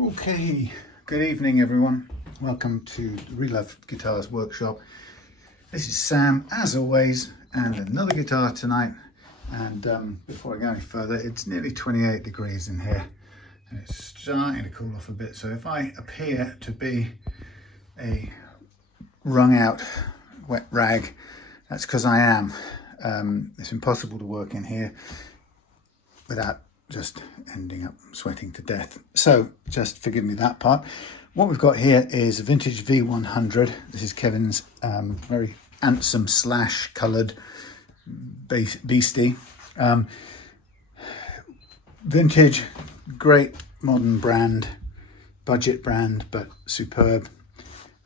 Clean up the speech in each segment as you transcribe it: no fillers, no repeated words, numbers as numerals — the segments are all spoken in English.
Okay, good evening everyone. Welcome to the Relove Guitars Workshop. This is Sam, as always, and another guitar tonight. And before I go any further, it's nearly 28 degrees in here and it's starting to cool off a bit. So if I appear to be a wrung out wet rag, that's because I am. It's impossible to work in here without just ending up sweating to death. So just forgive me that part. What we've got here is a vintage V100. This is Kevin's very handsome slash coloured beastie. Vintage, great modern brand, budget brand, but superb.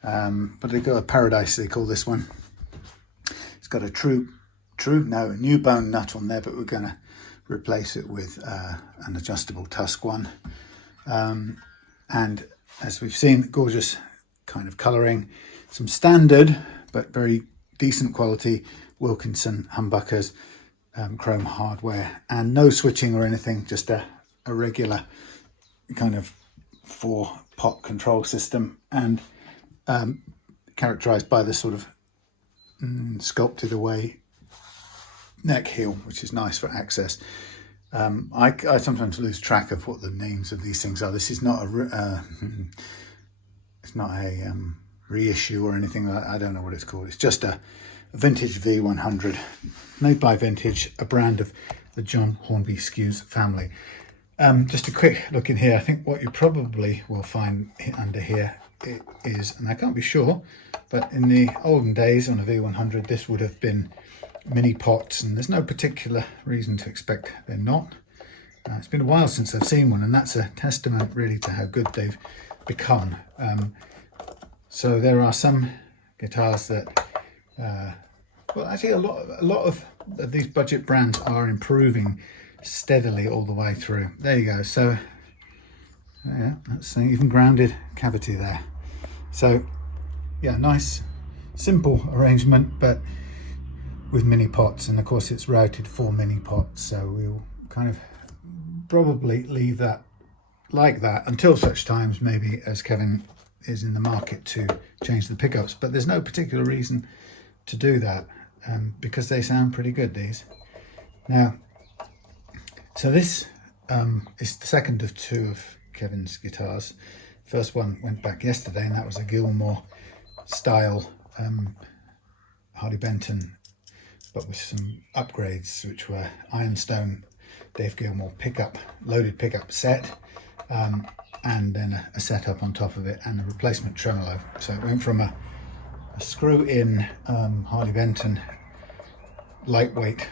But they've got a paradise, they call this one. It's got a new bone nut on there, but we're going to replace it with an adjustable Tusq one. And as we've seen, gorgeous kind of colouring, some standard but very decent quality Wilkinson humbuckers, chrome hardware, and no switching or anything, just a regular kind of 4-pot control system, and characterised by this sort of sculpted away neck heel, which is nice for access. I sometimes lose track of what the names of these things are. This is not a reissue or anything like that. I don't know what it's called. It's just a vintage V100 made by Vintage, a brand of the John Hornby Skews family. Just a quick look in here. I think what you probably will find under here is, and I can't be sure, but in the olden days on a V100 this would have been mini pots, and there's no particular reason to expect they're not. It's been a while since I've seen one, and that's a testament really to how good they've become. So there are some guitars that well, actually a lot of these budget brands are improving steadily all the way through. There you go. So yeah, that's an even grounded cavity there. So yeah, nice simple arrangement, but with mini pots, and of course it's routed for mini pots, so we'll kind of probably leave that like that until such times maybe as Kevin is in the market to change the pickups. But there's no particular reason to do that, because they sound pretty good, these. Now, so this is the second of two of Kevin's guitars. First one went back yesterday, and that was a Gilmore style Hardy Benton, but with some upgrades, which were Ironstone Dave Gilmore loaded pickup set, and then a setup on top of it and a replacement tremolo. So it went from a screw-in Hardy Benton lightweight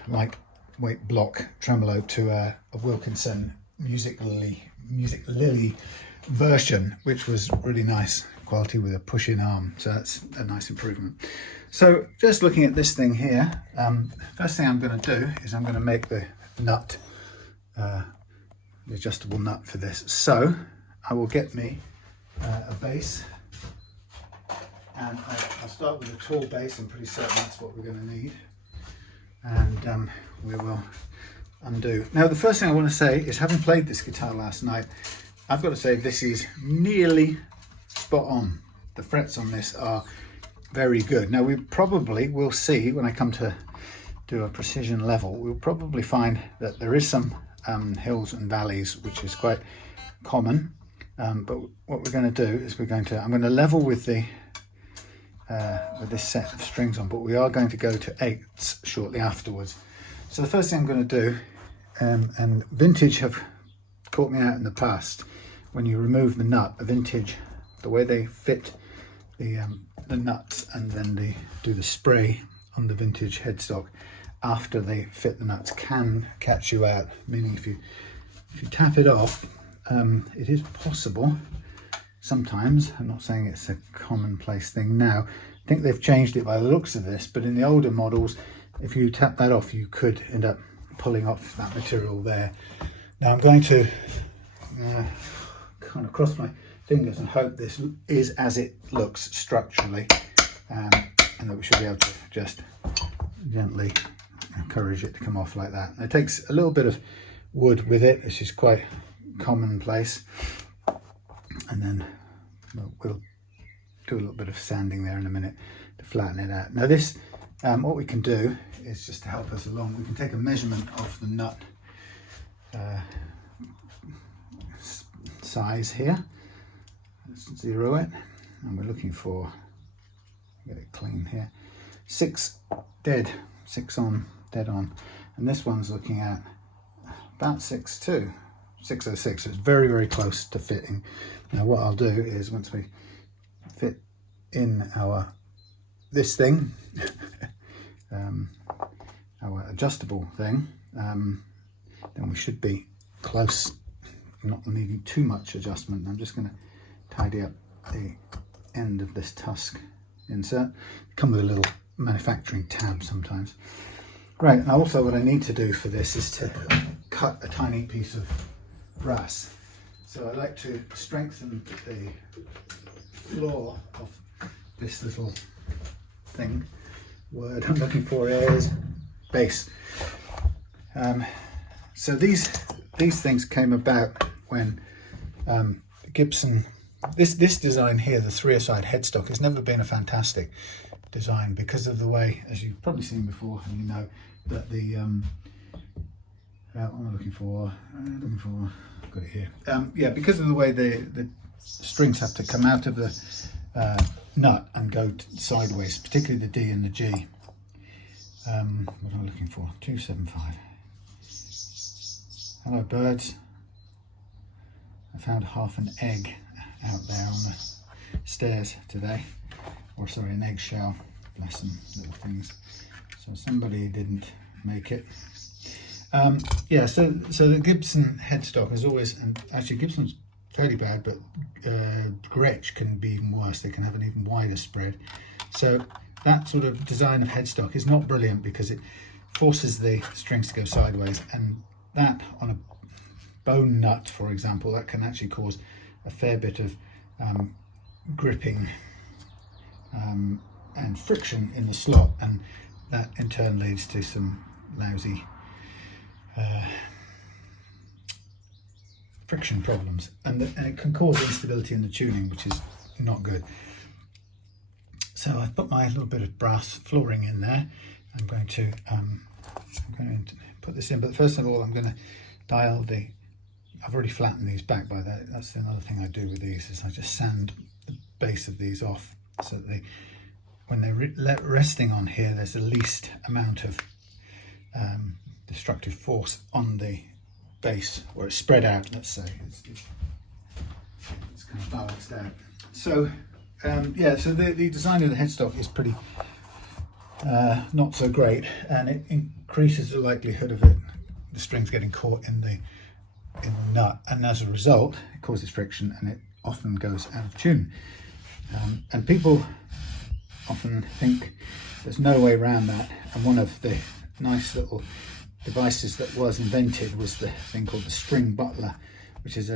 block tremolo to a Wilkinson Music Lily version, which was really nice quality with a push-in arm. So that's a nice improvement. So just looking at this thing here, first thing I'm going to do is I'm going to make the nut, the adjustable nut for this. So I will get me a base, and I'll start with a tall base. I'm pretty certain that's what we're going to need, and we will undo. Now the first thing I want to say is, having played this guitar last night, I've got to say this is nearly spot on. The frets on this are very good. Now we probably will see when I come to do a precision level, we'll probably find that there is some hills and valleys, which is quite common. But what we're going to do is I'm going to level with the with this set of strings on, but we are going to go to 8ths shortly afterwards. So the first thing I'm going to do, and Vintage have caught me out in the past, when you remove the nut, a Vintage, the way they fit the nuts and then they do the spray on the Vintage headstock after they fit the nuts can catch you out, meaning if you tap it off, it is possible sometimes. I'm not saying it's a commonplace thing now. I think they've changed it by the looks of this, but in the older models, if you tap that off, you could end up pulling off that material there. Now I'm going to kind of cross my fingers and hope this is as it looks structurally, and that we should be able to just gently encourage it to come off like that. It takes a little bit of wood with it. This is quite commonplace. and then we'll do a little bit of sanding there in a minute to flatten it out. Now this, what we can do is, just to help us along, we can take a measurement of the nut size here. Let's zero it, and we're looking for, get it clean here, 6 dead, 6 on, dead on, and this one's looking at about 6.2, 606, so it's very, very close to fitting. Now what I'll do is, once we fit in this thing, our adjustable thing, then we should be close, not needing too much adjustment. I'm just going to tidy up the end of this Tusq insert. Come with a little manufacturing tab sometimes. Right, now also what I need to do for this is to cut a tiny piece of brass. So I like to strengthen the floor of this little thing. Word I'm looking for is base. So these things came about when Gibson, this design here, the 3-a-side headstock, has never been a fantastic design because of the way, as you've probably seen before, and you know that the what am I looking for? I've got it here. Yeah, because of the way the strings have to come out of the nut and go sideways, particularly the D and the G. What am I looking for? 275. Hello birds. I found half an egg out there on the stairs today, or sorry, an eggshell. Bless them, little things. So somebody didn't make it. Yeah, so the Gibson headstock is always, and actually Gibson's fairly bad, but Gretsch can be even worse. They can have an even wider spread. So that sort of design of headstock is not brilliant because it forces the strings to go sideways, and that on a bone nut, for example, that can actually cause a fair bit of gripping and friction in the slot, and that in turn leads to some lousy friction problems, and it can cause instability in the tuning, which is not good. So I put my little bit of brass flooring in there. I'm going to put this in, but first of all I'm going to dial the, I've already flattened these back by that. That's another thing I do with these, is I just sand the base of these off so that when they're resting on here, there's the least amount of destructive force on the base, or it's spread out, let's say. It's kind of balanced out. So yeah, so the design of the headstock is pretty not so great, and it increases the likelihood of the strings getting caught in the nut, and as a result it causes friction and it often goes out of tune. And people often think there's no way around that, and one of the nice little devices that was invented was the thing called the string butler, which is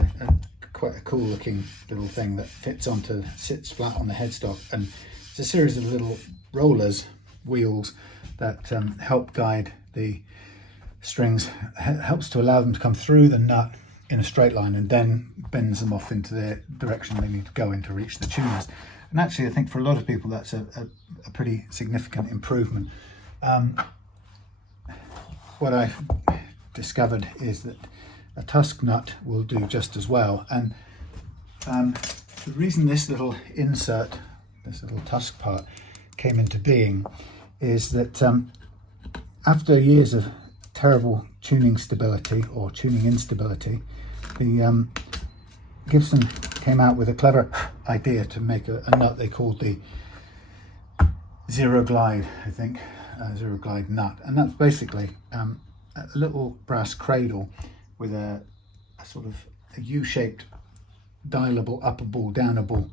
quite a cool looking little thing that sits flat on the headstock, and it's a series of little rollers, wheels, that help guide the strings, helps to allow them to come through the nut in a straight line, and then bends them off into the direction they need to go in to reach the tuners. And actually I think for a lot of people that's a pretty significant improvement. What I've discovered is that a Tusq nut will do just as well, and the reason this little insert, this little Tusq part, came into being is that after years of terrible tuning stability or tuning instability, the Gibson came out with a clever idea to make a nut they called the Zero Glide, I think, Zero Glide nut, and that's basically a little brass cradle with a sort of a U-shaped dialable uppable downable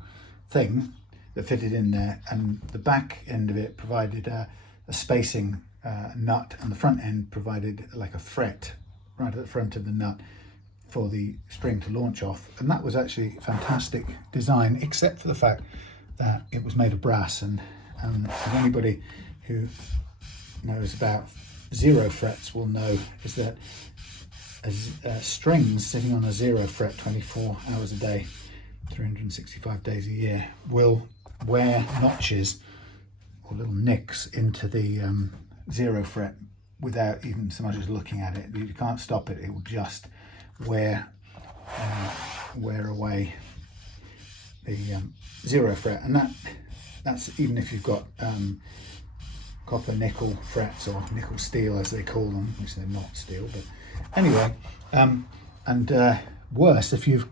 thing that fitted in there, and the back end of it provided a spacing nut, and the front end provided like a fret right at the front of the nut for the string to launch off. And that was actually a fantastic design, except for the fact that it was made of brass, and anybody who knows about zero frets will know is that strings sitting on a zero fret 24 hours a day 365 days a year, will wear notches or little nicks into the 0 fret without even so much as looking at it. You can't stop it, it will just wear away the 0 fret, and that's even if you've got copper nickel frets, or nickel steel as they call them, which they're not steel, but anyway. And worse, if your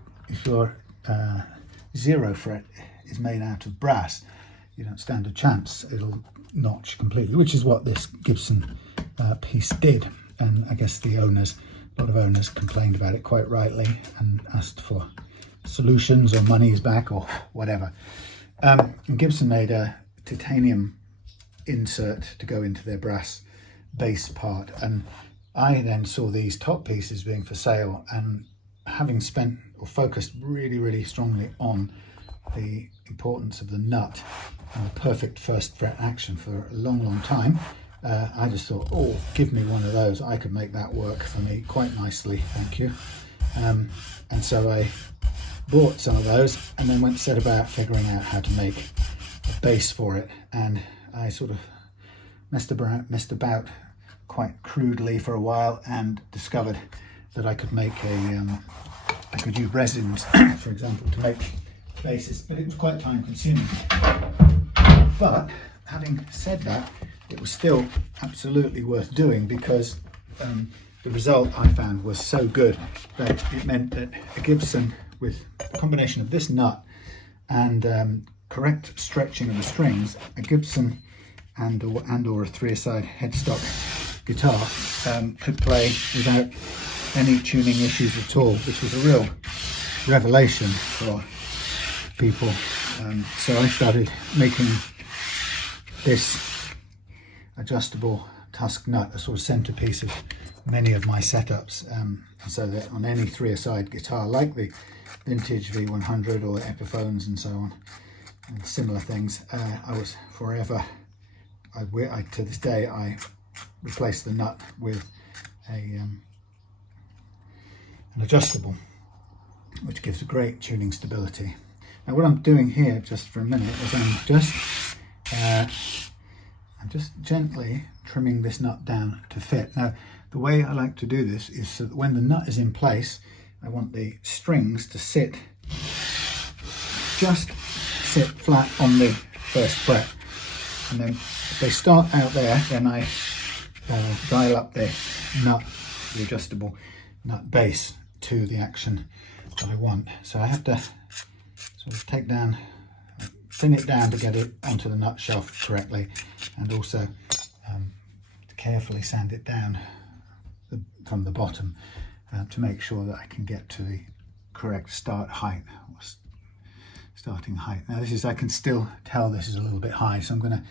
0 fret is made out of brass, you don't stand a chance, it'll notch completely, which is what this Gibson piece did. And I guess a lot of owners complained about it quite rightly and asked for solutions or monies back or whatever. And Gibson made a titanium insert to go into their brass bass part, and I then saw these top pieces being for sale, and having spent or focused really strongly on the importance of the nut and the perfect first fret action for a long time, I just thought, oh, give me one of those, I could make that work for me quite nicely, thank you. And so I bought some of those and then set about figuring out how to make a base for it, and I sort of messed about quite crudely for a while and discovered that I could make I could use resins for example to make bases, but it was quite time consuming. But having said that, it was still absolutely worth doing, because the result I found was so good that it meant that a Gibson with a combination of this nut and correct stretching of the strings, a Gibson and or a 3-a-side headstock guitar could play without any tuning issues at all, which was a real revelation for people. So I started making this adjustable Tusq nut a sort of centerpiece of many of my setups, so that on any 3-a-side guitar like the vintage V100 or Epiphones and so on and similar things, I was forever, to this day I replace the nut with an adjustable, which gives a great tuning stability. Now what I'm doing here, just for a minute, is I'm just gently trimming this nut down to fit. Now the way I like to do this is so that when the nut is in place, I want the strings to sit flat on the first fret, and then if they start out there, then I dial up the adjustable nut base to the action that I want. So I have to sort of thin it down to get it onto the nut shaft correctly, and also to carefully sand it down from the bottom to make sure that I can get to the correct starting height. Now I can still tell this is a little bit high, so I'm going to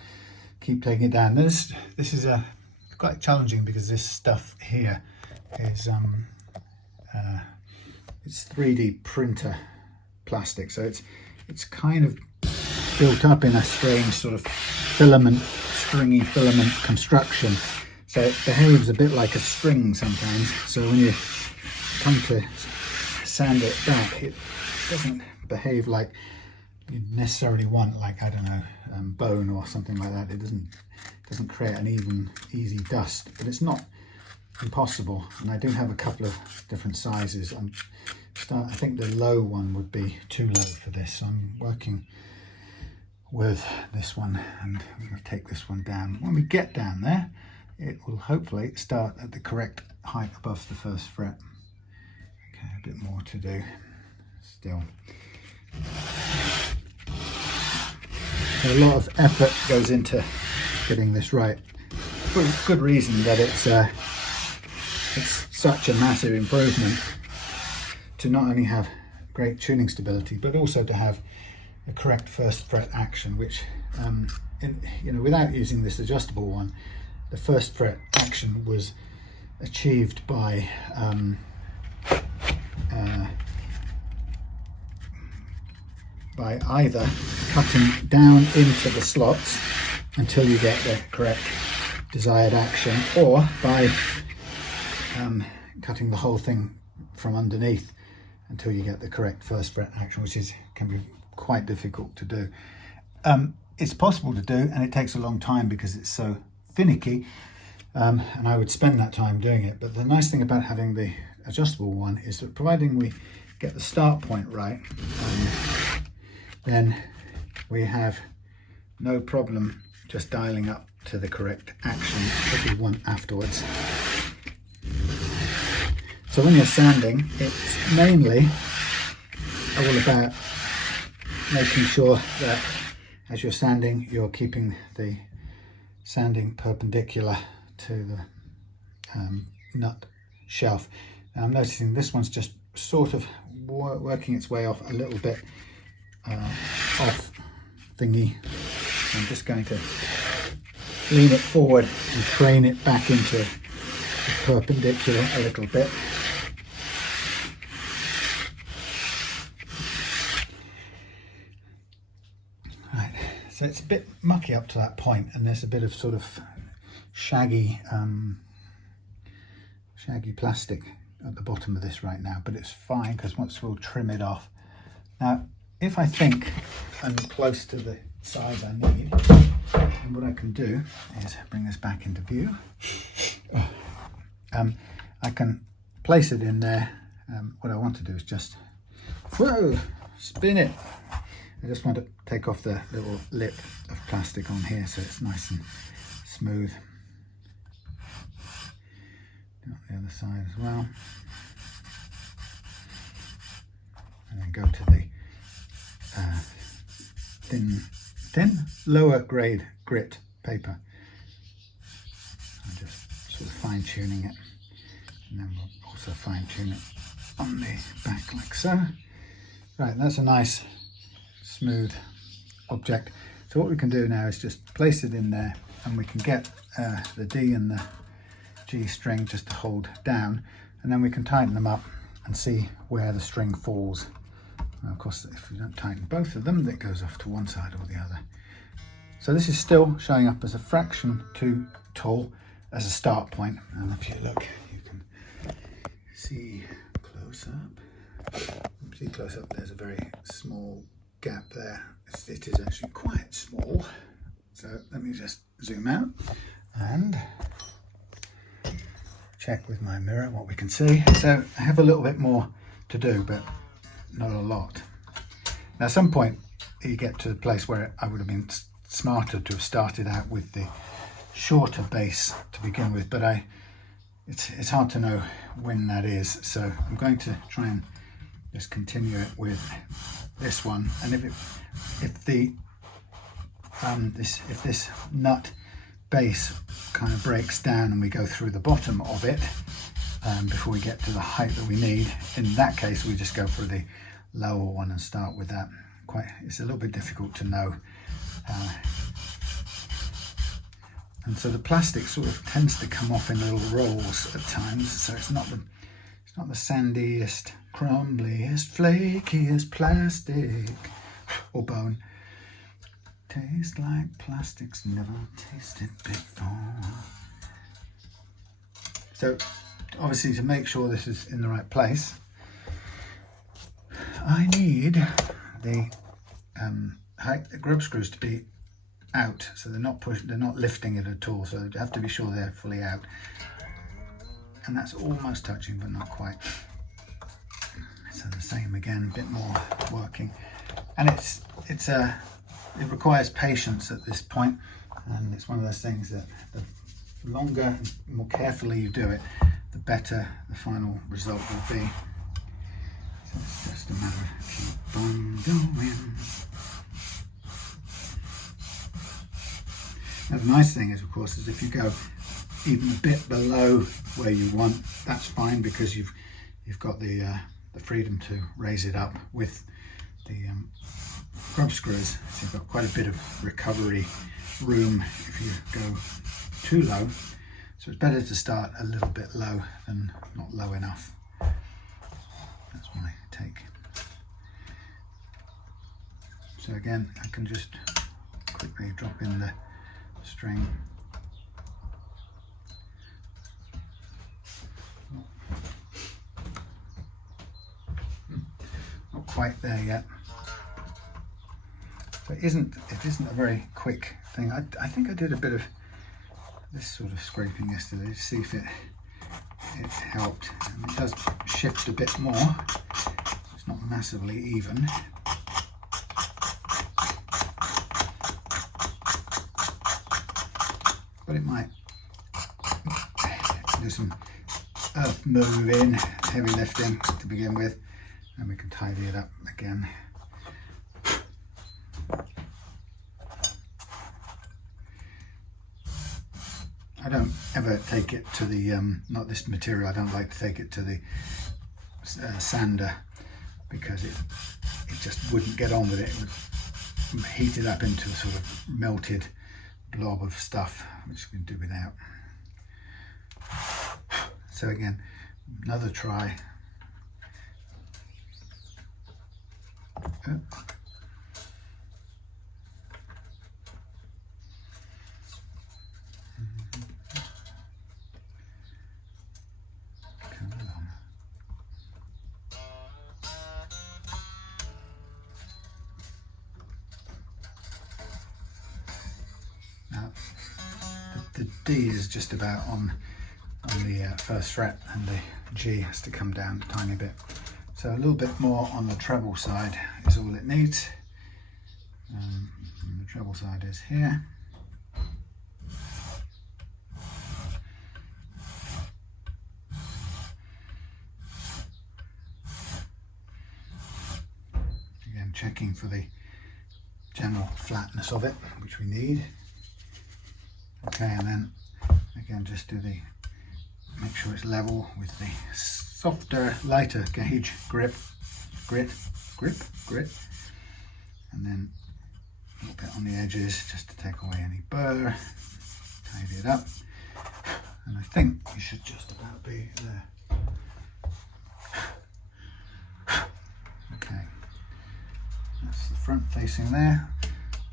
keep taking it down. This is quite challenging, because this stuff here is it's 3D printer plastic, so it's kind of built up in a strange sort of stringy filament construction, so it behaves a bit like a string sometimes. So when you come to sand it back, it doesn't behave like you necessarily want, like, I don't know, bone or something like that. It doesn't create an easy dust, but it's not impossible. And I do have a couple of different sizes. I think the low one would be too low for this, so I'm working with this one, and I'm going to take this one down. When we get down there, it will hopefully start at the correct height above the first fret. Okay, a bit more to do still. So a lot of effort goes into getting this right. For good reason that it's such a massive improvement to not only have great tuning stability, but also to have the correct first fret action, which without using this adjustable one, the first fret action was achieved by either cutting down into the slots until you get the correct desired action, or by cutting the whole thing from underneath until you get the correct first fret action, which can be quite difficult to do. It's possible to do, and it takes a long time because it's so finicky, and I would spend that time doing it. But the nice thing about having the adjustable one is that providing we get the start point right, then we have no problem just dialing up to the correct action that we want afterwards. So when you're sanding, it's mainly all about making sure that as you're sanding, you're keeping the sanding perpendicular to the nut shelf. Now I'm noticing this one's just sort of working its way off a little bit off thingy. So I'm just going to lean it forward and train it back into the perpendicular a little bit. Right, so it's a bit mucky up to that point, and there's a bit of sort of shaggy plastic at the bottom of this right now, but it's fine because once we'll trim it off. Now, if I think I'm close to the size I need, and what I can do is bring this back into view. I can place it in there. What I want to do is just, whoa, spin it. I just want to take off the little lip of plastic on here so it's nice and smooth. Do it on the other side as well. And then go to the thin lower grade grit paper. I'm just sort of fine tuning it, and then we'll also fine tune it on the back like so. Right, that's a nice smooth object. So what we can do now is just place it in there, and we can get the D and the G string just to hold down, and then we can tighten them up and see where the string falls. Now, of course, if you don't tighten both of them, it goes off to one side or the other. So this is still showing up as a fraction too tall as a start point. And if you look, you can see close up. See close up, there's a very small gap there. It is actually quite small. So let me just zoom out and check with my mirror what we can see. So I have a little bit more to do, but not a lot. Now, at some point you get to a place where I would have been smarter to have started out with the shorter base to begin with, but it's hard to know when that is. So I'm going to try and just continue it with this one. And if this nut base kind of breaks down and we go through the bottom of it before we get to the height that we need, in that case we just go for the lower one and start with that. It's a little bit difficult to know, and so the plastic sort of tends to come off in little rolls at times, so it's not the sandiest, crumbliest, flakiest plastic or bone. Tastes like plastics never tasted before. So obviously, to make sure this is in the right place, I need the grub screws to be out, so they're not lifting it at all, so you have to be sure they're fully out. And that's almost touching, but not quite. So the same again, a bit more working. And it requires patience at this point, and it's one of those things that the longer and more carefully you do it, the better the final result will be. So it's just a matter of keep on going. Now the nice thing is, of course, is if you go even a bit below where you want, that's fine, because you've got the freedom to raise it up with the grub screws. So you've got quite a bit of recovery room if you go too low. So it's better to start a little bit low than not low enough. That's my take. So again, I can just quickly drop in the string. quite there yet. So it isn't a very quick thing. I think I did a bit of this sort of scraping yesterday to see if it helped. And it does shift a bit more. It's not massively even. But it might do some earth moving, heavy lifting to begin with, and we can tidy it up again. I don't ever take it to the, not this material, I don't like to take it to the sander, because it just wouldn't get on with it. It would heat it up into a sort of melted blob of stuff, which we can do without. So again, another try. Come along. Now, the D is just about on the first fret, and the G has to come down a tiny bit. So a little bit more on the treble side is all it needs. And the treble side is here. Again, checking for the general flatness of it, which we need. Okay, and then again, just do the, make sure it's level with the softer, lighter gauge grit, and then a little bit on the edges just to take away any burr, tidy it up, and I think you should just about be there. Okay, that's the front facing there.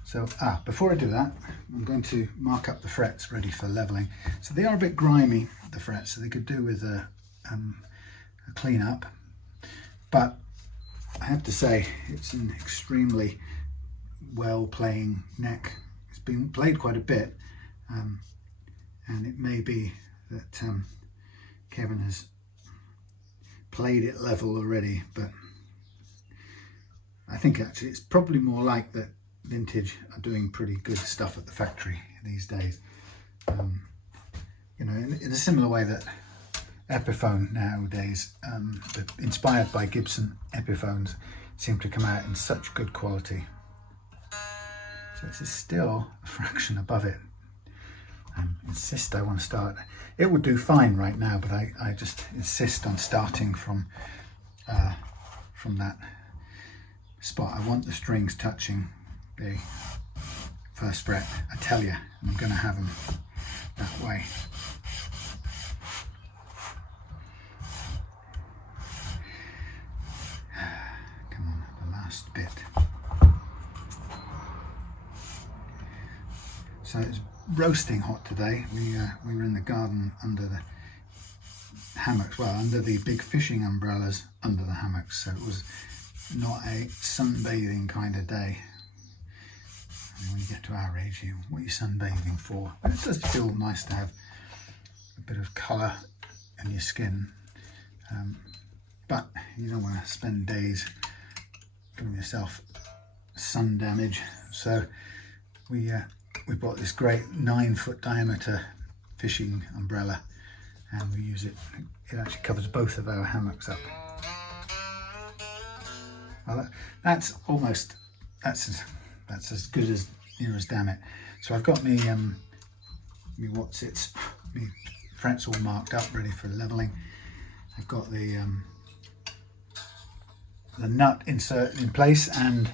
So, before I do that, I'm going to mark up the frets ready for leveling. So they are a bit grimy, the frets, so they could do with a clean up. But I have to say, it's an extremely well playing neck. It's been played quite a bit, and it may be that Kevin has played it level already, but I think actually it's probably more like that Vintage are doing pretty good stuff at the factory these days. You know, in a similar way that Epiphone nowadays, inspired by Gibson Epiphones, seem to come out in such good quality. So this is still a fraction above it. I insist I want to start. It would do fine right now, but I just insist on starting from that spot. I want the strings touching the first fret. I tell you, I'm going to have them that way. Come on, the last bit. So it's roasting hot today. We were in the garden under the hammocks, well, under the big fishing umbrellas under the hammocks, so it was not a sunbathing kind of day. And when you get to our age, what are you sunbathing for? But it does feel nice to have a bit of colour in your skin, but you don't want to spend days giving yourself sun damage. So we bought this great 9-foot diameter fishing umbrella, and we use it. It actually covers both of our hammocks up. Well, that's as good as near as damn it. So I've got me frets all marked up, ready for leveling. I've got the nut insert in place, and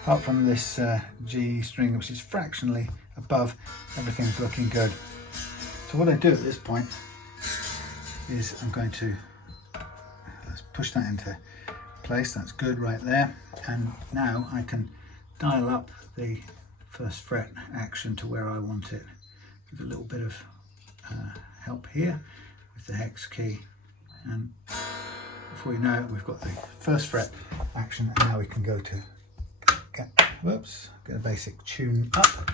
apart from this G string, which is fractionally above, everything's looking good. So what I do at this point is I'm going to push that into place. That's good right there, and now I can dial up the first fret action to where I want it with a little bit of help here with the hex key, And before you know it, we've got the first fret action, and now we can go to get a basic tune up.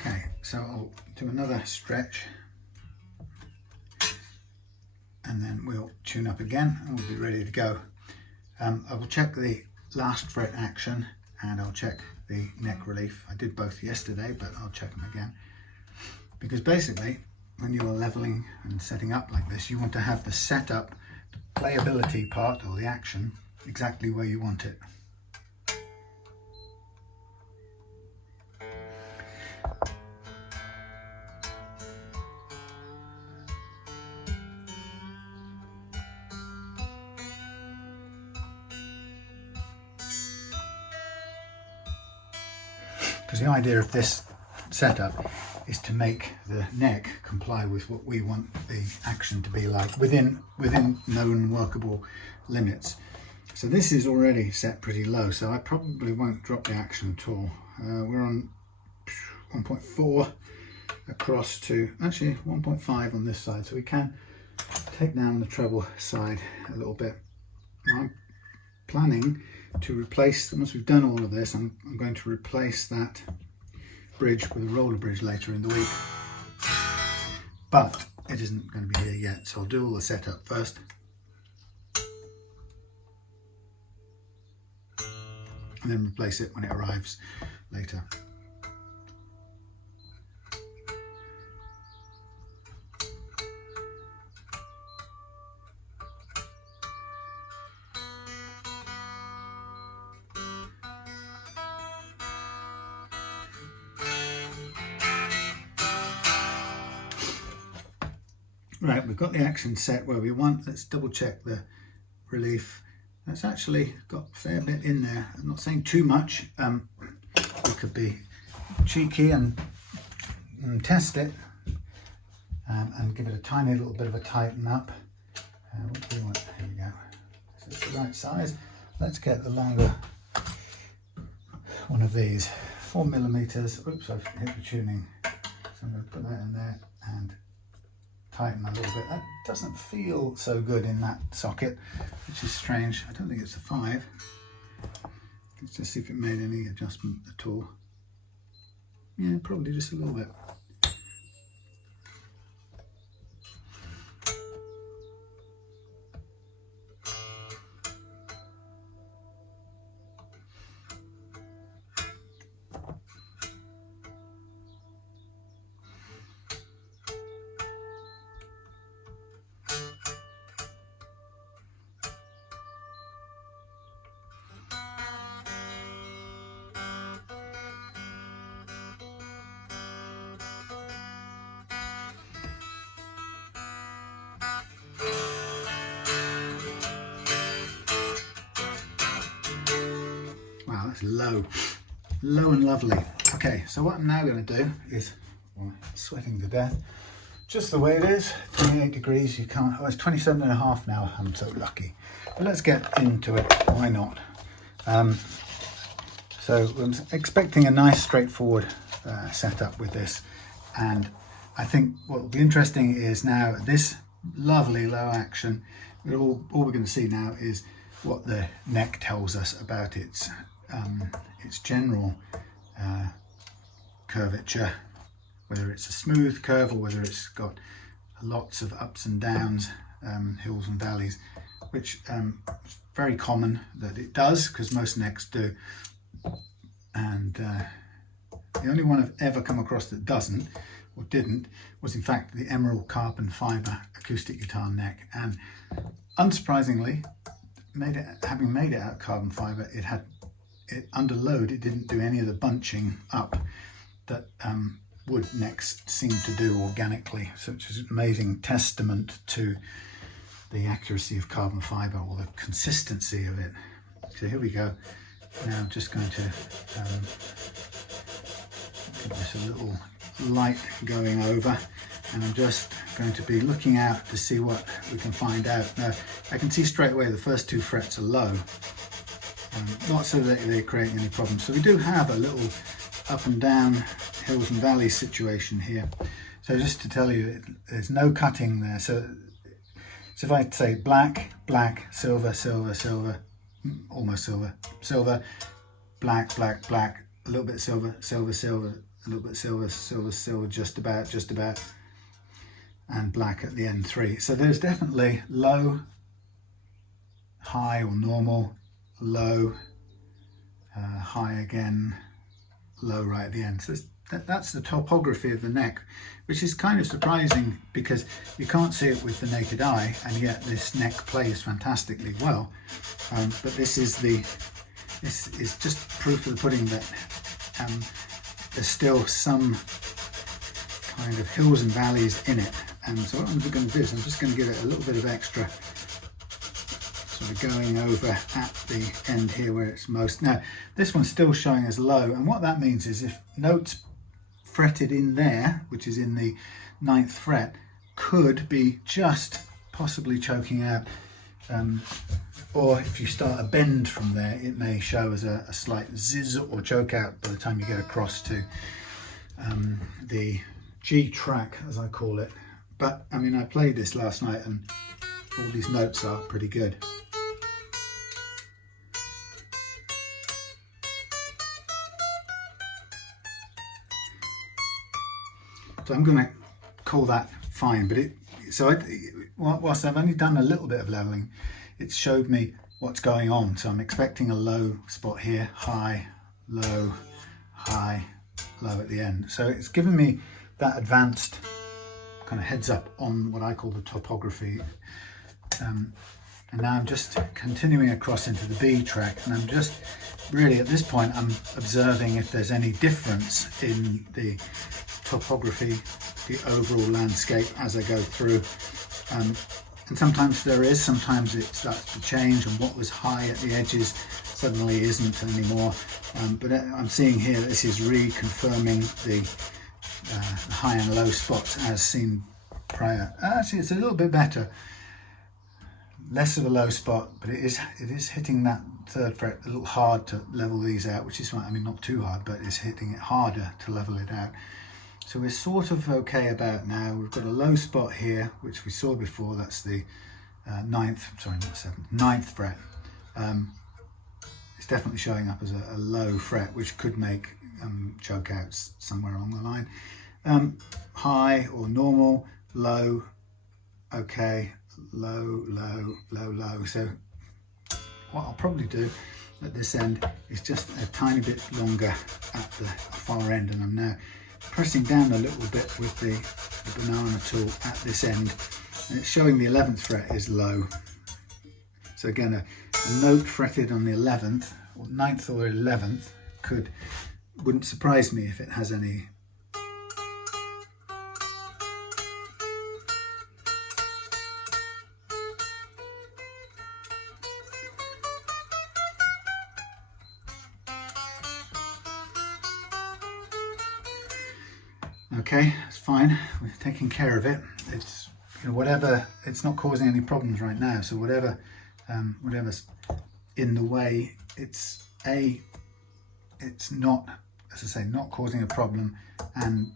Okay, so I'll do another stretch and then we'll tune up again and we'll be ready to go. I will check the last fret action and I'll check the neck relief. I did both yesterday, but I'll check them again. Because basically, when you are leveling and setting up like this, you want to have the setup, the playability part or the action exactly where you want it. Because the idea of this setup is to make the neck comply with what we want the action to be like within known workable limits. So this is already set pretty low, so I probably won't drop the action at all. We're on 1.4 across to actually 1.5 on this side, so we can take down the treble side a little bit. Now I'm planning to replace, once we've done all of this, I'm going to replace that bridge with a roller bridge later in the week, but it isn't going to be here yet, so I'll do all the setup first and then replace it when it arrives later. Right, we've got the action set where we want. Let's double check the relief. That's actually got a fair bit in there. I'm not saying too much. We could be cheeky and test it and give it a tiny little bit of a tighten up. What do we want? Here we go. Is this the right size? Let's get the longer one of these. 4mm. Oops, I've hit the tuning. So I'm going to put that in there and tighten a little bit. That doesn't feel so good in that socket, which is strange. I don't think it's a 5. Let's just see if it made any adjustment at all. Yeah, probably just a little bit. Wow, that's low and lovely. Okay, so what I'm now going to do is, sweating to death, just the way it is, 28 degrees, you can't, oh, it's 27.5 now, I'm so lucky. But let's get into it, why not? So I'm expecting a nice straightforward setup with this, and I think what will be interesting is now this lovely low action, all we're going to see now is what the neck tells us about its general curvature, whether it's a smooth curve or whether it's got lots of ups and downs, hills and valleys, which is very common that it does, because most necks do. And the only one I've ever come across that doesn't or didn't was in fact the emerald carbon fibre acoustic guitar neck, and unsurprisingly, having made it out of carbon fibre, it under load it didn't do any of the bunching up that wood necks seem to do organically, so which is an amazing testament to the accuracy of carbon fibre or the consistency of it. So here we go. Now I'm just going to give this a little light going over, and I'm just going to be looking out to see what we can find out. Now I can see straight away the first 2 frets are low, not so that they create any problems. So we do have a little up and down, hills and valleys situation here. So just to tell you, there's no cutting there. So if I say black, black, silver, silver, silver, almost silver, silver, black, black, black, a little bit silver, silver, silver, a little bit silver, silver, silver, just about, and black at the end 3. So there's definitely low, high or normal, low, high again, low right at the end. So that's the topography of the neck, which is kind of surprising because you can't see it with the naked eye, and yet this neck plays fantastically well. But this is just proof of the pudding that there's still some kind of hills and valleys in it. And so what I'm going to do is I'm just going to give it a little bit of extra sort of going over at the end here where it's most. Now this one's still showing as low, and what that means is if notes fretted in there, which is in the 9th fret, could be just possibly choking out, or if you start a bend from there, it may show as a slight zizz or choke out by the time you get across to the G track, as I call it. But I mean, I played this last night and all these notes are pretty good. So I'm going to call that fine, but whilst I've only done a little bit of leveling, it showed me what's going on. So I'm expecting a low spot here, high, low, low at the end. So it's given me that advanced kind of heads up on what I call the topography. And now I'm just continuing across into the B track, and I'm just really at this point I'm observing if there's any difference in the topography, the overall landscape as I go through. And sometimes there is, sometimes it starts to change, and what was high at the edges suddenly isn't anymore. But I'm seeing here that this is reconfirming the high and low spots as seen prior. Actually, it's a little bit better. Less of a low spot, but it is hitting that 3rd fret a little hard to level these out, which is fine. I mean, not too hard, but it's hitting it harder to level it out. So we're sort of okay about now. We've got a low spot here, which we saw before. That's the 9th fret. It's definitely showing up as a low fret, which could make choke outs somewhere along the line. High or normal, low, okay, low, low, low, low. So what I'll probably do at this end is just a tiny bit longer at the far end, and I'm now pressing down a little bit with the banana tool at this end, and it's showing the 11th fret is low. So again, a note fretted on the 11th or 9th or 11th wouldn't surprise me if it has any. Okay, it's fine. We're taking care of it. It's whatever. It's not causing any problems right now. So whatever's in the way, it's not, as I say, not causing a problem, and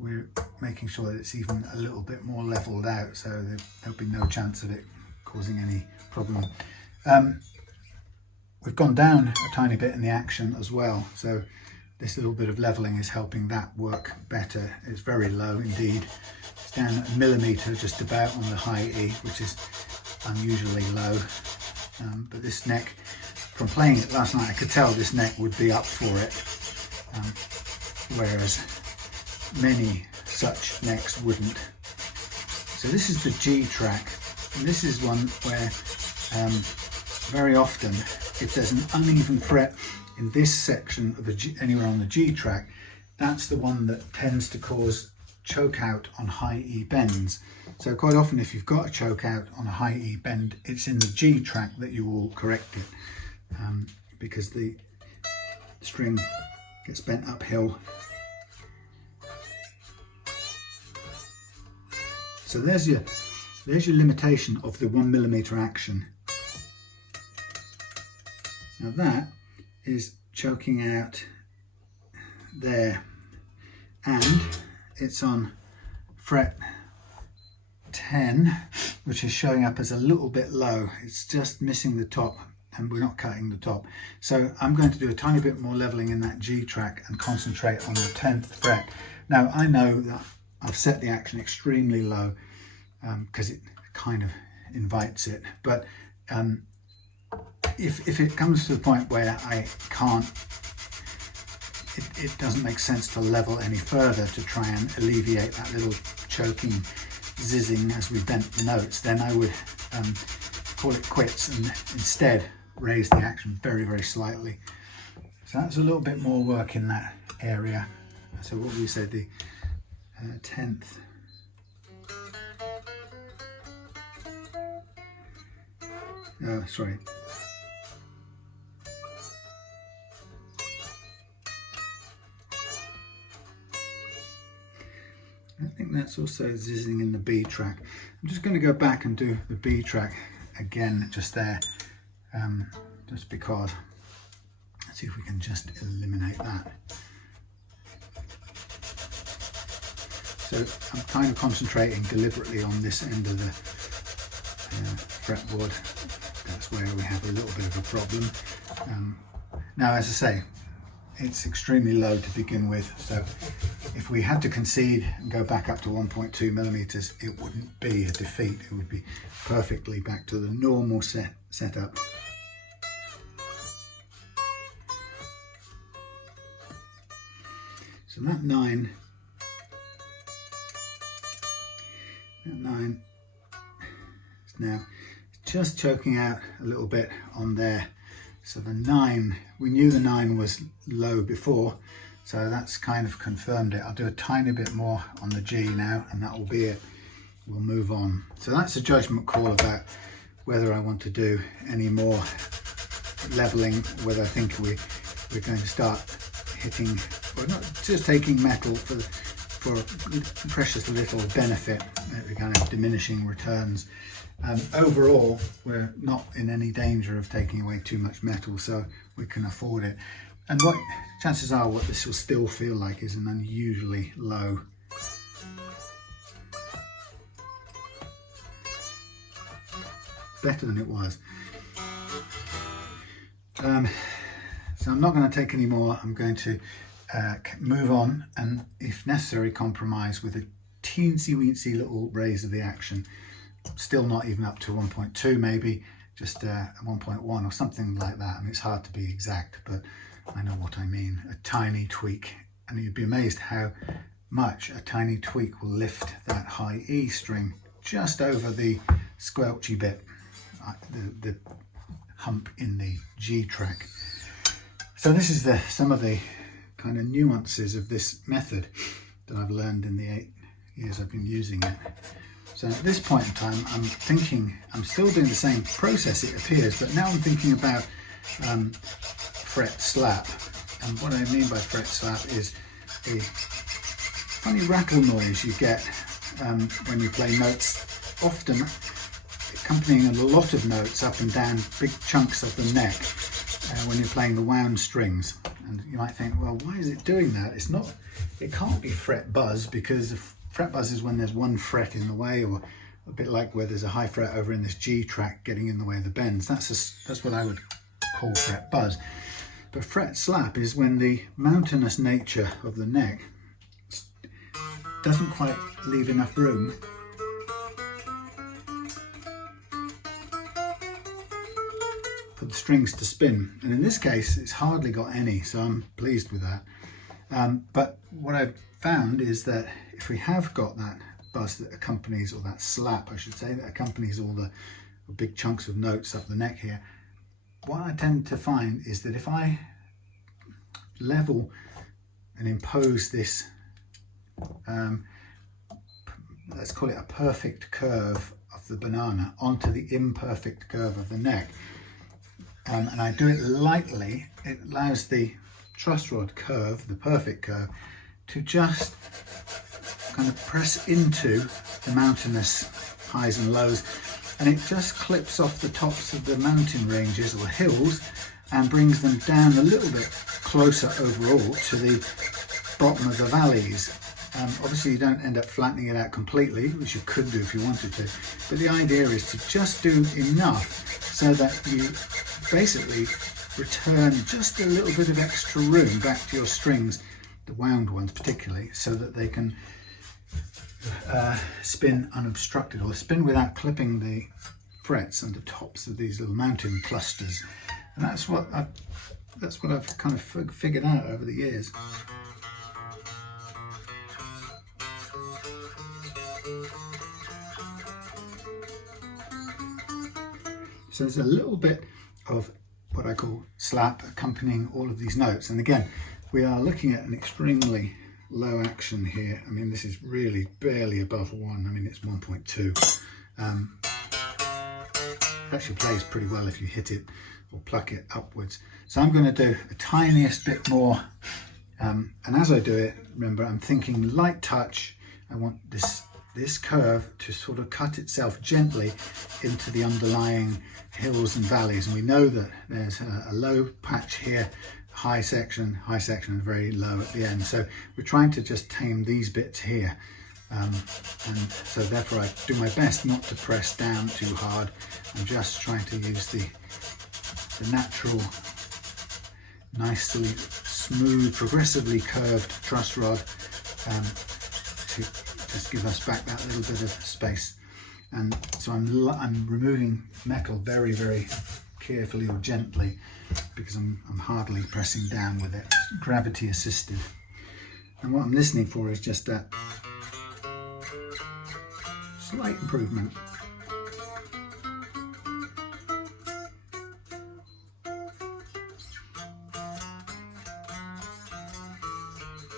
we're making sure that it's even a little bit more leveled out. So there'll be no chance of it causing any problem. We've gone down a tiny bit in the action as well. So this little bit of leveling is helping that work better. It's very low indeed. It's down a millimetre just about on the high E, which is unusually low. But this neck, from playing it last night, I could tell this neck would be up for it. Whereas many such necks wouldn't. So this is the G track. And this is one where very often, if there's an uneven fret in this section of anywhere on the G track, that's the one that tends to cause choke out on high E bends. So quite often if you've got a choke out on a high E bend, it's in the G track that you will correct it, because the string gets bent uphill. So there's your limitation of the 1mm action. Now that is choking out there, and it's on fret 10, which is showing up as a little bit low. It's just missing the top, and we're not cutting the top. So I'm going to do a tiny bit more leveling in that G track and concentrate on the 10th fret. Now I know that I've set the action extremely low because it kind of invites it, but if it comes to the point where I can't, it doesn't make sense to level any further to try and alleviate that little choking zizzing as we bent the notes, then I would call it quits and instead raise the action very, very slightly. So that's a little bit more work in that area. So what we said, the 10th. Oh, sorry. I think that's also zizzing in the B track. I'm just going to go back and do the B track again just there, just because. Let's see if we can just eliminate that. So I'm kind of concentrating deliberately on this end of the fretboard. That's where we have a little bit of a problem. Now, as I say, it's extremely low to begin with, so if we had to concede and go back up to 1.2mm, it wouldn't be a defeat. It would be perfectly back to the normal setup. So that 9 is now just choking out a little bit on there. So the 9, we knew the 9 was low before, so that's kind of confirmed it. I'll do a tiny bit more on the G now, and that will be it. We'll move on. So that's a judgment call about whether I want to do any more leveling, whether I think we're going to start hitting, or not just taking metal for precious little benefit, kind of diminishing returns. Overall, we're not in any danger of taking away too much metal, so we can afford it. And what chances are what this will still feel like is an unusually low. Better than it was. So I'm not going to take any more. I'm going to move on, and if necessary compromise with a teensy weensy little raise of the action. Still not even up to 1.2, maybe just 1.1 or something like that. I mean, it's hard to be exact, but I know what I mean. A tiny tweak, and you'd be amazed how much a tiny tweak will lift that high E string just over the squelchy bit, the hump in the G track. So this is some of the kind of nuances of this method that I've learned in the 8 years I've been using it. So at this point in time, I'm still doing the same process, it appears, but now I'm thinking about fret slap. And what I mean by fret slap is a funny rattle noise you get when you play notes, often accompanying a lot of notes up and down big chunks of the neck when you're playing the wound strings. And you might think, well, why is it doing that? It can't be fret buzz, because fret buzz is when there's one fret in the way, or a bit like where there's a high fret over in this G track getting in the way of the bends. That's what I would call fret buzz. But fret slap is when the mountainous nature of the neck doesn't quite leave enough room for the strings to spin. And in this case, it's hardly got any, so I'm pleased with that. But what I've found is that if we have got that buzz that accompanies, or that slap I should say, that accompanies all the big chunks of notes up the neck here, what I tend to find is that if I level and impose this let's call it a perfect curve of the banana onto the imperfect curve of the neck. And I do it lightly. It allows the truss rod curve, the perfect curve, to just kind of press into the mountainous highs and lows, and it just clips off the tops of the mountain ranges or hills and brings them down a little bit closer overall to the bottom of the valleys. Obviously you don't end up flattening it out completely, which you could do if you wanted to, but the idea is to just do enough so that you basically return just a little bit of extra room back to your strings, the wound ones particularly, so that they can spin unobstructed, or spin without clipping the frets and the tops of these little mountain clusters. And that's what I've kind of figured out over the years. So there's a little bit of what I call slap accompanying all of these notes. And again, we are looking at an extremely low action here. I mean, this is really barely above 1. I mean, it's 1.2. It actually plays pretty well if you hit it or pluck it upwards. So I'm going to do the tiniest bit more. And as I do it, remember, I'm thinking light touch. I want this curve to sort of cut itself gently into the underlying hills and valleys. And we know that there's a low patch here, high section, and very low at the end. So we're trying to just tame these bits here. And so therefore I do my best not to press down too hard. I'm just trying to use the natural, nicely smooth, progressively curved truss rod to just give us back that little bit of space. And so I'm removing metal very, very carefully or gently, because I'm hardly pressing down with it, gravity assisted. And what I'm listening for is just that slight improvement.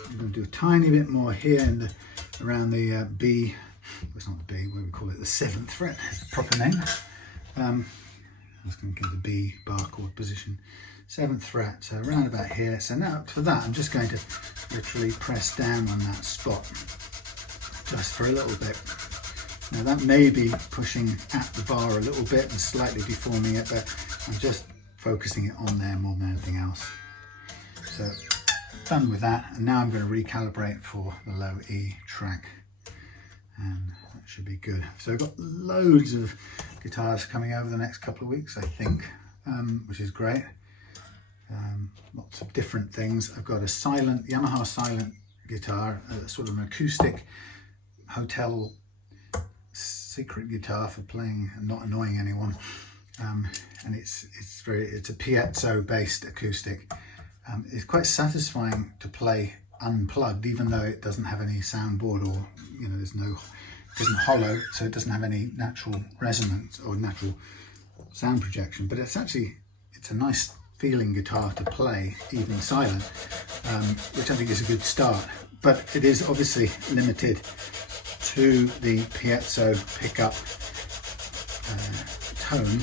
I'm going to do a tiny bit more here in around the B, well, it's not the B, what we call it, the 7th fret is the proper name. I was going to give the B bar chord position, 7th fret, so around about here. So now for that, I'm just going to literally press down on that spot just for a little bit. Now that may be pushing at the bar a little bit and slightly deforming it, but I'm just focusing it on there more than anything else. So done with that, and now I'm going to recalibrate for the low E track, and that should be good. So I've got loads of guitars coming over the next couple of weeks, I think, which is great. Lots of different things. I've got a silent, Yamaha silent guitar, sort of an acoustic hotel secret guitar for playing and not annoying anyone. And it's a piezo based acoustic. It's quite satisfying to play unplugged, even though it doesn't have any soundboard, or it isn't hollow, so it doesn't have any natural resonance or natural sound projection. But it's a nice feeling guitar to play even silent, which I think is a good start. But it is obviously limited to the piezo pickup tone.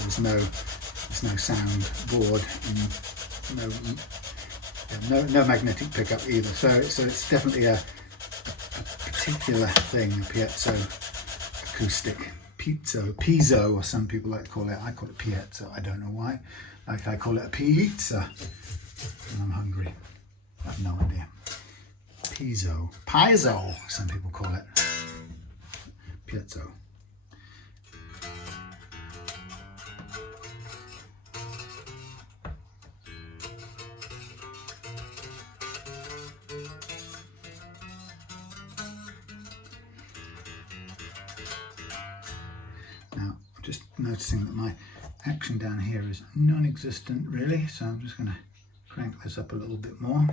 There's no soundboard and no magnetic pickup either. So it's definitely a particular thing, a piezo acoustic, piezo, or some people like to call it. I call it piezo. I don't know why. Like I call it a pizza when I'm hungry. I have no idea. Piezo, some people call it. Piezo. Now, I'm just noticing that my action down here is non-existent really, so I'm just going to crank this up a little bit more.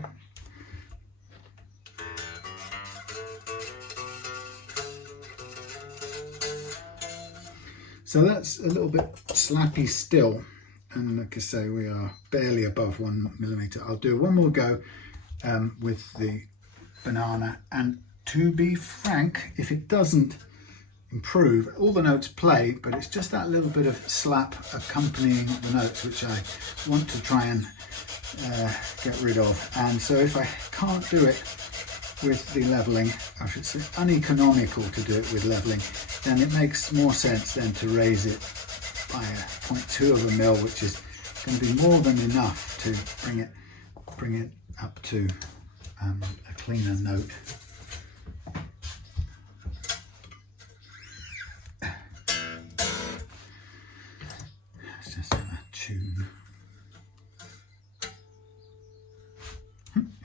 So that's a little bit slappy still, and like I say, we are barely above 1 millimeter. I'll do one more go with the banana, and to be frank, if it doesn't improve, all the notes play, but it's just that little bit of slap accompanying the notes which I want to try and get rid of. And so if I can't do it with the leveling, or if it's uneconomical to do it with leveling, then it makes more sense then to raise it by a 0.2 of a mil, which is going to be more than enough to bring it up to a cleaner note. Let's just have a tune.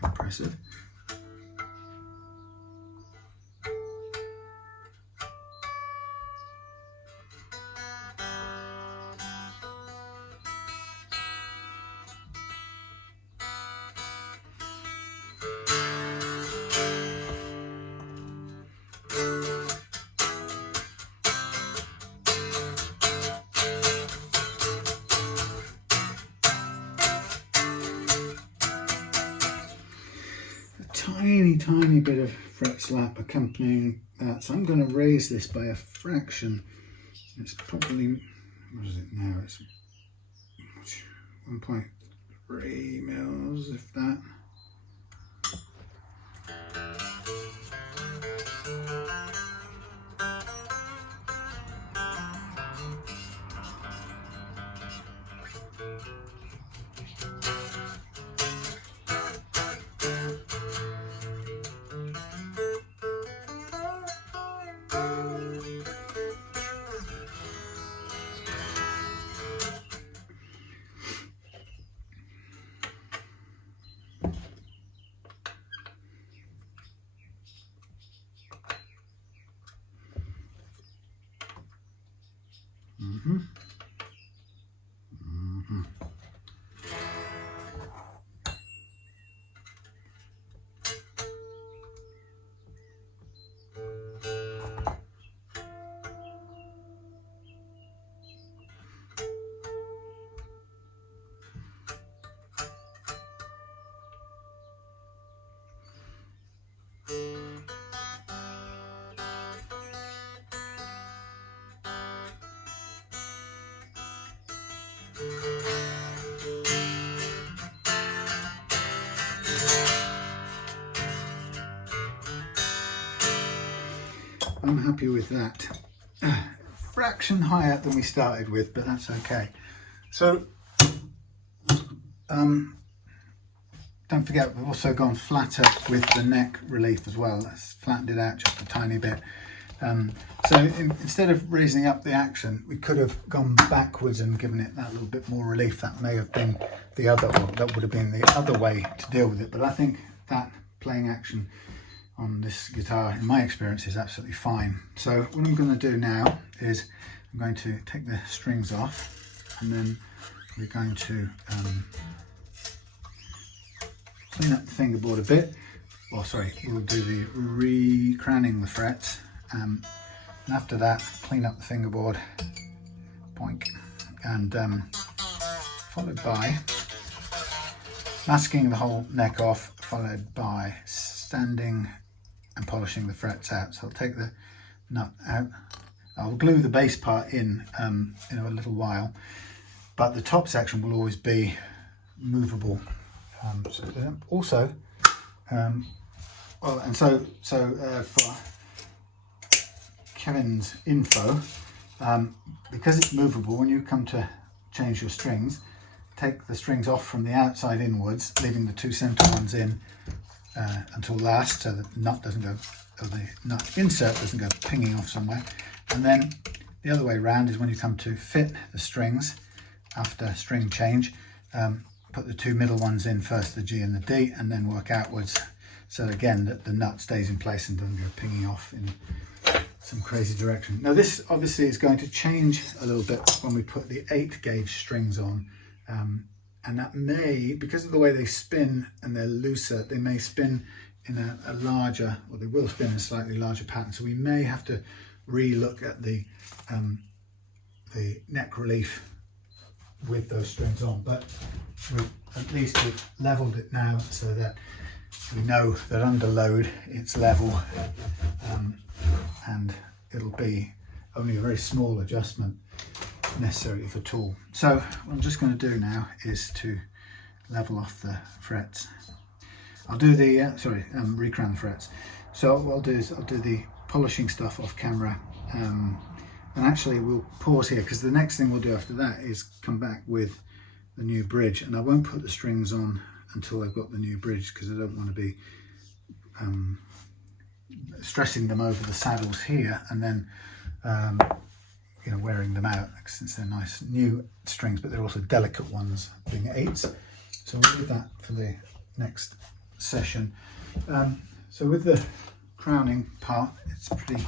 Impressive. Tiny bit of fret slap accompanying that, so I'm going to raise this by a fraction. It's probably, what is it now, it's 1.3 mils, if that. I'm happy with that. Fraction higher than we started with, but that's okay. So don't forget, we've also gone flatter with the neck relief as well. That's flattened it out just a tiny bit. So instead of raising up the action, we could have gone backwards and given it that little bit more relief. That may have been the other, or that would have been the other way to deal with it. But I think that playing action on this guitar, in my experience, is absolutely fine. So what I'm going to do now is I'm going to take the strings off, and then we're going to clean up the fingerboard a bit. Well, sorry, we'll do the re-cranning the frets, and after that, clean up the fingerboard, boink, and followed by masking the whole neck off, followed by sanding and polishing the frets out. So I'll take the nut out. I'll glue the bass part in a little while, but the top section will always be movable. Also, for Kevin's info, because it's movable, when you come to change your strings, take the strings off from the outside inwards, leaving the two center ones in until last, so the nut doesn't go, or the nut insert doesn't go pinging off somewhere. And then the other way around is when you come to fit the strings after string change, put the two middle ones in first, the G and the D, and then work outwards, so again that the nut stays in place and doesn't go pinging off in some crazy direction. Now this obviously is going to change a little bit when we put the 8 gauge strings on, and that may, because of the way they spin and they're looser, they may spin in a larger, or they will spin in a slightly larger pattern, so we may have to re-look at the neck relief with those strings on. But at least we've leveled it now so that we know that under load it's level, and it'll be only a very small adjustment necessary if at all. So what I'm just going to do now is to level off the frets. I'll do the recrown the frets. So what I'll do is I'll do the polishing stuff off camera, and actually we'll pause here because the next thing we'll do after that is come back with the new bridge, and I won't put the strings on until I've got the new bridge because I don't want to be stressing them over the saddles here and then you know, wearing them out, since they're nice new strings, but they're also delicate ones, being 8s. So we'll leave that for the next session. So with the crowning part, it's pretty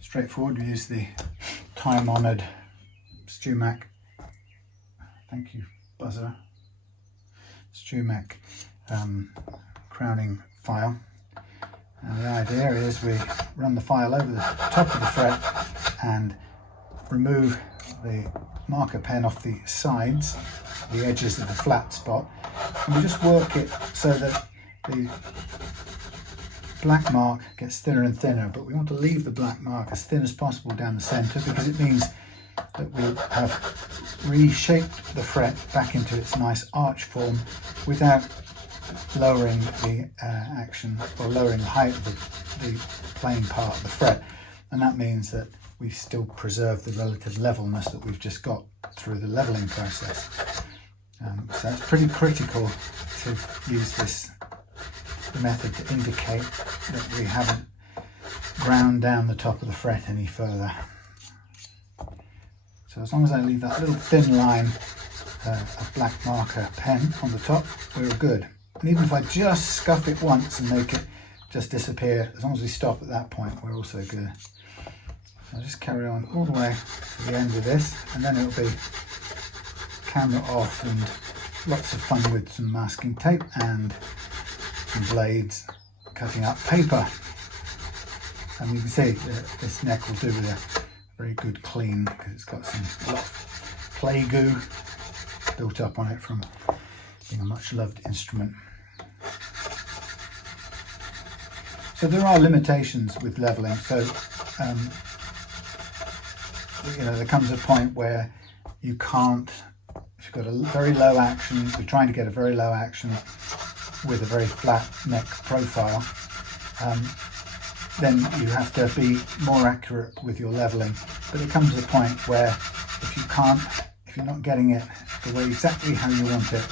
straightforward. We use the time-honoured Tusq, thank you buzzer, Tusq crowning file. And the idea is we run the file over the top of the fret and remove the marker pen off the sides, the edges of the flat spot, and we just work it so that the black mark gets thinner and thinner, but we want to leave the black mark as thin as possible down the centre, because it means that we have reshaped the fret back into its nice arch form without lowering the action or lowering the height of the playing part of the fret, and that means that we still preserve the relative levelness that we've just got through the levelling process. So it's pretty critical to use this method to indicate that we haven't ground down the top of the fret any further. So as long as I leave that little thin line of black marker pen on the top, we're good. And even if I just scuff it once and make it just disappear, as long as we stop at that point, we're also good. So I'll just carry on all the way to the end of this, and then it'll be camera off and lots of fun with some masking tape and some blades cutting up paper. And you can see that this neck will do with a very good clean, because it's got a lot of clay goo built up on it from being a much loved instrument. So there are limitations with levelling. So you know, there comes a point where you can't, if you've got a very low action, you're trying to get a very low action with a very flat neck profile, then you have to be more accurate with your levelling. But it comes to a point where if you're not getting it the way exactly how you want it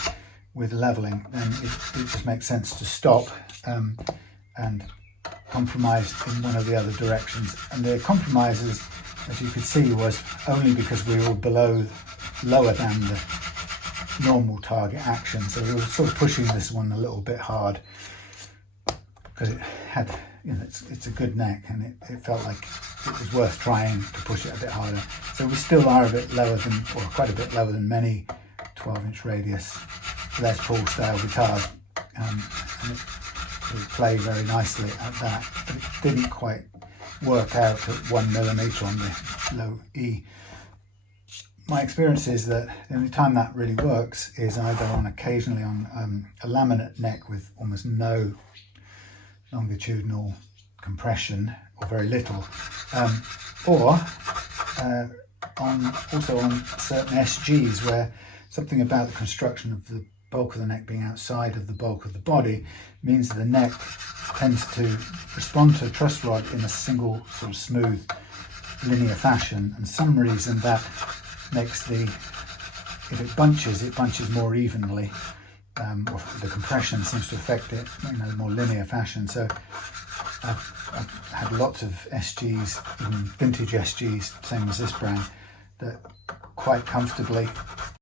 with levelling, then it just makes sense to stop and compromise in one of the other directions. And the compromises, as you could see, was only because we were lower than the normal target action. So we were sort of pushing this one a little bit hard because it had, you know, it's a good neck, and it felt like it was worth trying to push it a bit harder. So we still are a bit lower than, or quite a bit lower than many 12-inch radius Les Paul style guitars, and it would play very nicely at that, but it didn't quite work out at 1mm on the low E. My experience is that the only time that really works is either occasionally on a laminate neck with almost no longitudinal compression, or very little, or also on certain SGs, where something about the construction of the bulk of the neck being outside of the bulk of the body means that the neck tends to respond to a truss rod in a single sort of smooth linear fashion, and some reason that makes if it bunches more evenly, or the compression seems to affect it in a more linear fashion. So I've had lots of SGs, even vintage SGs, same as this brand, that quite comfortably